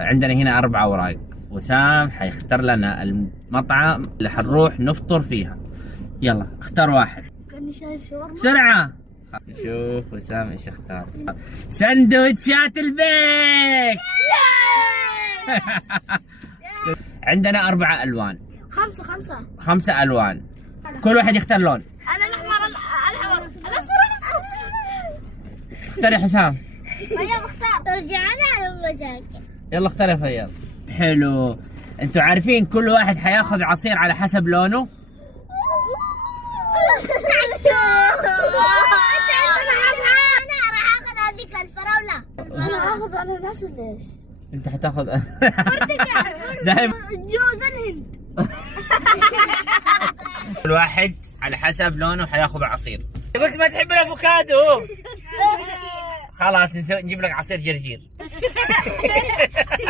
عندنا هنا 4 أوراق. وسام حيختار لنا المطعم اللي حنروح نفطر فيها. يلا اختار واحد. كأني شايف شاورما. بسرعة. نشوف وسام ايش اختار. سندوتشات البيك. عندنا 4 ألوان. 5. 5 ألوان. كل واحد يختار لون. أنا الأحمر الأصفر. اختار يا حسام. فياض اختار. رجعنا على المزاج. يلا اختار يا فياض. حلو. انتوا عارفين كل واحد حياخذ عصير على حسب لونه؟ انا راح اخذ هذيك الفراولة. انا اخذ اناناس ولا ايش؟ انت حتاخذ برتقال. دايما جوز الهند. كل واحد على حسب لونه حياخذ عصير. قلت ما تحب الافوكادو. خلاص نجيب لك عصير جرجير.